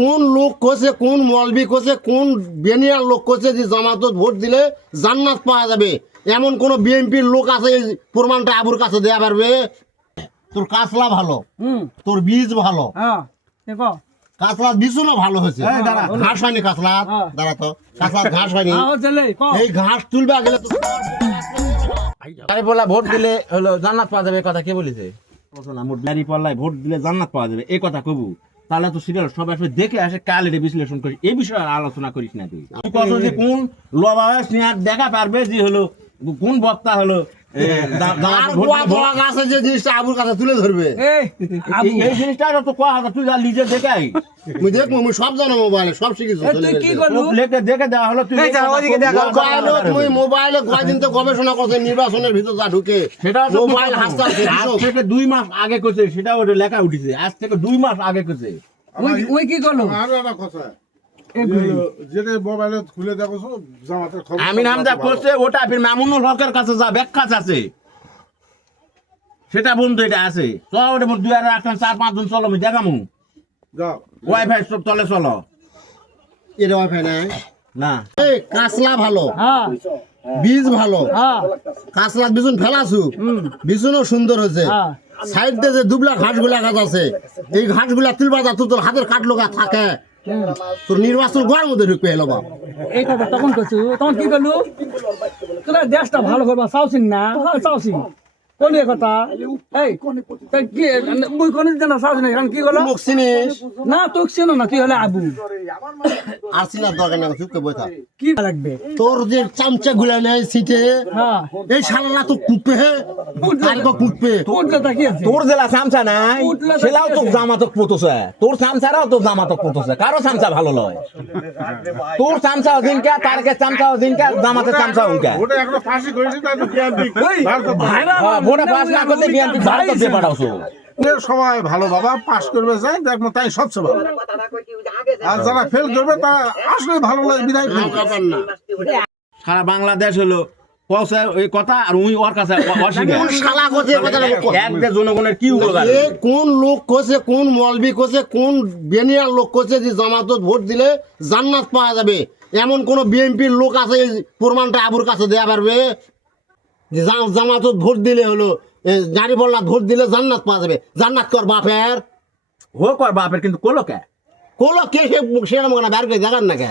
কোন লোক কইছে, কোন মলবি কইছে, কোন বেনিয়ার লোক কইছে যে জামাতত ভোট দিলে জান্নাত পাওয়া যাবে? এমন কোন বিএনপির লোক আছে এই প্রমাণটা আবুর কাছে দেয়া পারবে? তোর কাঁচলা ভালো, তোর বীজ ভালো, কাঁচলা বীজও না ভালো হয়েছে, ঘাস হয়নি কাঁচলা, দাঁড়া তো, কাঁচলা ঘাস হয়নি, এই ঘাস তুলবা গেলে ভোট দিলে হলো জান্নাত পাওয়া যাবে, কথা কে বলেছে? ভোট দিলে জান্নাত পাওয়া যাবে এই কথা কবু, তাহলে তো সিরিয়াল সবাই দেখে আসে কাল এটা বিশ্লেষণ করি, এই বিষয়ে আর আলোচনা করিস না তুই। যে কোন লবাবে দেখা পারবে যে হলো কোন বক্তা হলো যে জিনিসটা আবুর কাছে তুলে ধরবে, এই জিনিসটা তো কথা তুই যা নিজে দেখাই তুই দেখ, আমি সব জানো, মোবাইলে সব শিখেছি, দেখে দেওয়া হলো, তুই মোবাইলে কয়দিন তো গবেষণা করছে নির্বাচনের ভিতর যা ঢুকে, সেটা মোবাইল হাসতে আজ থেকে 2 মাস আগে করছে, সেটা ওটা লেখা উঠেছে, আজ থেকে 2 মাস আগে করছে। ওই কি করলো? আমি নাম যা করছে ওটা ফির মামুনুল হকের কাছে যা ব্যাখ্যা আছে সেটা বন্ধু, এটা আছে চলো, ওটা 4-5 জন চলো, আমি দেখামু ওয়াইফাই সব তলে চলো, এটা ওয়াইফাই নাই না কাঁচলা ভালো, বীজ ভালো, কাঁচলা বিছুন ফেলাছু, বিছুনও সুন্দর হয়েছে, সাইড দিয়ে যে দুবলা ঘাসগুলা গাছ আছে, এই ঘাসগুলা তুলবা যা তোর হাতের কাটলো গা থাকে, তোর নির্বাচন গোয়ার মধ্যে ঢুকবে এলো বাবা। এই কথা তখন করছু, তখন কি করলু? তোরা দেশটা ভালো করবা চাওছিন না? চাওছি কোন কথা? এই কি মুই কোন দিন না চাওছি না, এখন কি করলো? চিনিস না তোকে চেনো না, তুই হলে আবু আর চিনার দরকার না, চুপকে বইথা। কি লাগবে তোর যে চামচা গুলা নেই সিটে, এই শালা তো কুটবে, কুটবে তোর জেলা চামচা নাই, সেটাও তো জামাতক পতছে, তোর চামচারাও তো জামাতক পতছে, কারো চামচা ভালো লয়, তোর চামচা দিনকা, তারকে চামচা দিনকা, জামাতের চামচা উনকা, ভোটে পাস না করতে বিএনপি ভারত দিয়ে পাঠাওছো। সবাই ভালো বাবা, পাস করবে যায় দেখবো, তাই সবচেয়ে ভালো, আর যারা ফেল করবে তারা আসলে ভালো লাগে বিদায় না। সারা বাংলাদেশ হলো পৌঁছায় ওই কথা, আর উনি ওর কাছে জনগণের কি কোন লোক কইছে, কোন মলবি কইছে, কোন বেনিয়ার লোক কইছে যে জামাতত ভোট দিলে জান্নাত পাওয়া যাবে? এমন কোন বিএনপির লোক আছে এই প্রমাণটা আবুর কাছে দেয়া পারবে? যে জামাতত ভোট দিলে হলো গাড়ি বললা ভোট দিলে জান্নাত পাওয়া যাবে? জান্নাত কর বাপের, হোক আর বাপের, কিন্তু কোলো কে কে সেরকম বের করে দেখান না কে?